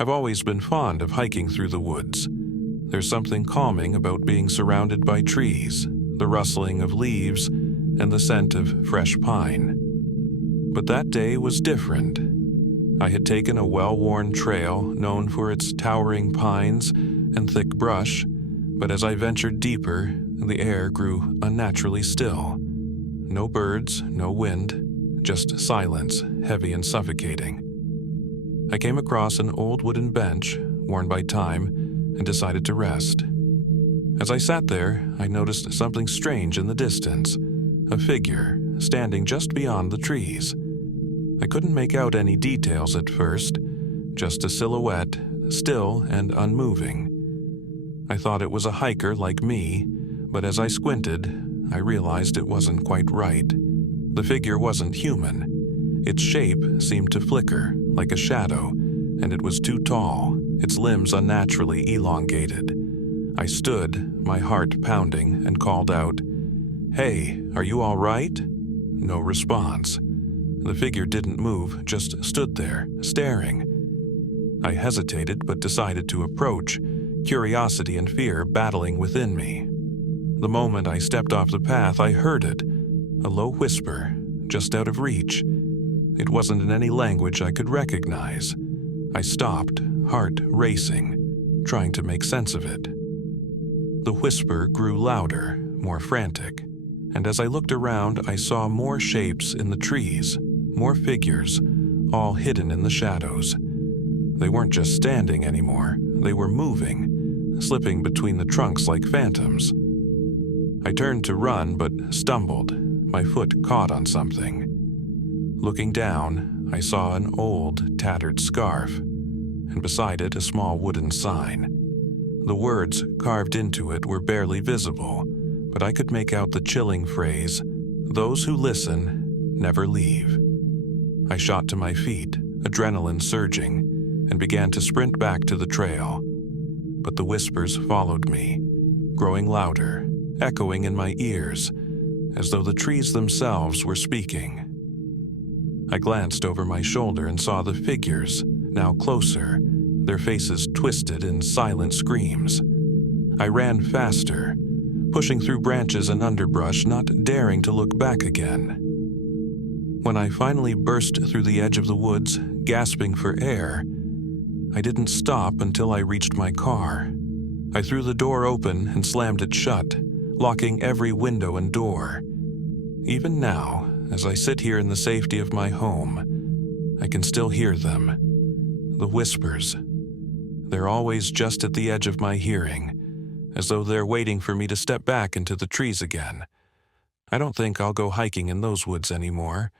I've always been fond of hiking through the woods. There's something calming about being surrounded by trees, the rustling of leaves, and the scent of fresh pine. But that day was different. I had taken a well-worn trail known for its towering pines and thick brush, but as I ventured deeper, the air grew unnaturally still. No birds, no wind, just silence, heavy and suffocating. I came across an old wooden bench, worn by time, and decided to rest. As I sat there, I noticed something strange in the distance, a figure standing just beyond the trees. I couldn't make out any details at first, just a silhouette, still and unmoving. I thought it was a hiker like me, but as I squinted, I realized it wasn't quite right. The figure wasn't human. Its shape seemed to flicker, like a shadow, and it was too tall, its limbs unnaturally elongated. I stood, my heart pounding, and called out, "Hey, are you all right?" No response. The figure didn't move, just stood there, staring. I hesitated but decided to approach, curiosity and fear battling within me. The moment I stepped off the path, I heard it, a low whisper, just out of reach. It wasn't in any language I could recognize. I stopped, heart racing, trying to make sense of it. The whisper grew louder, more frantic, and as I looked around, I saw more shapes in the trees, more figures, all hidden in the shadows. They weren't just standing anymore, they were moving, slipping between the trunks like phantoms. I turned to run but stumbled, my foot caught on something. Looking down, I saw an old, tattered scarf, and beside it a small wooden sign. The words carved into it were barely visible, but I could make out the chilling phrase, "Those who listen never leave." I shot to my feet, adrenaline surging, and began to sprint back to the trail. But the whispers followed me, growing louder, echoing in my ears, as though the trees themselves were speaking. I glanced over my shoulder and saw the figures, now closer, their faces twisted in silent screams. I ran faster, pushing through branches and underbrush, not daring to look back again. When I finally burst through the edge of the woods, gasping for air, I didn't stop until I reached my car. I threw the door open and slammed it shut, locking every window and door. Even now, as I sit here in the safety of my home, I can still hear them. The whispers. They're always just at the edge of my hearing, as though they're waiting for me to step back into the trees again. I don't think I'll go hiking in those woods anymore.